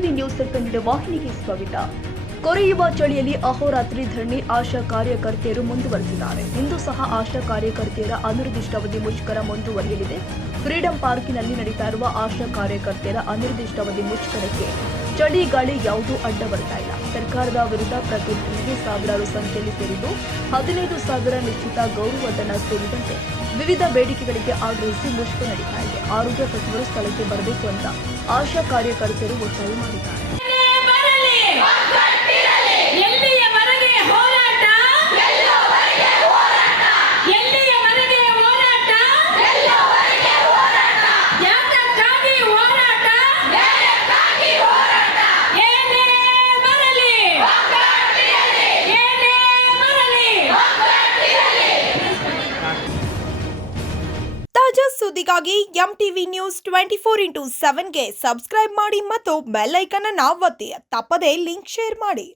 MTV news Kannada ವಾಹಿನಿಗೆ ಸ್ವಾಗತ. ಕೊರೆಯುವ ಚಳಿಯಲ್ಲಿ ಅಹೋರಾತ್ರಿ ಧರಣಿ ಆಶಾ ಕಾರ್ಯಕರ್ತೆಯರು ಮುಂದುವರೆಸಿದ್ದಾರೆ. ಇಂದು ಸಹ ಆಶಾ ಕಾರ್ಯಕರ್ತೆಯರ ಅನಿರ್ದಿಷ್ಟಾವಧಿ ಮುಷ್ಕರ ಮುಂದುವರಿಯಲಿದೆ. ಫ್ರೀಡಂ ಪಾರ್ಕಿನಲ್ಲಿ ನಡೀತಾ ಇರುವ ಆಶಾ ಕಾರ್ಯಕರ್ತೆಯರ ಅನಿರ್ದಿಷ್ಟಾವಧಿ ಮುಷ್ಕರಕ್ಕೆ ಚಳಿ ಗಾಳಿ ಯಾವುದೂ ಅಡ್ಡ ಬರ್ತಾ ಇಲ್ಲ. ಸರ್ಕಾರದ ವಿರುದ್ಧ ಪ್ರತಿಭಟನೆಗೆ ಸಾವಿರಾರು ಸಂಖ್ಯೆಯಲ್ಲಿ ಸೇರಿದ್ದು 15,000 ನಿಶ್ಚಿತ ಗೌರವಧನ ಸೇರಿದಂತೆ ವಿವಿಧ ಬೇಡಿಕೆಗಳಿಗೆ ಆಗ್ರಹಿಸಿ ಮುಷ್ಕರ ನಡೀತಾ ಇದೆ. ಆರೋಗ್ಯ ಸಚಿವರು ಸ್ಥಳಕ್ಕೆ ಬರಬೇಕು ಅಂತ ಆಶಾ ಕಾರ್ಯಕರ್ತರು ಒತ್ತಾಯ ಮಾಡಿದ್ದಾರೆ. ತಾಜಾ ಸುದ್ದಿಗಾಗಿ ಎಂಟಿವಿ ನ್ಯೂಸ್ 24/7ಗೆ ಸಬ್ಸ್ಕ್ರೈಬ್ ಮಾಡಿ ಮತ್ತು ಬೆಲ್ ಐಕಾನ್ ಅನ್ನು ಒತ್ತಿ. ತಪ್ಪದೇ ಲಿಂಕ್ ಶೇರ್ ಮಾಡಿ.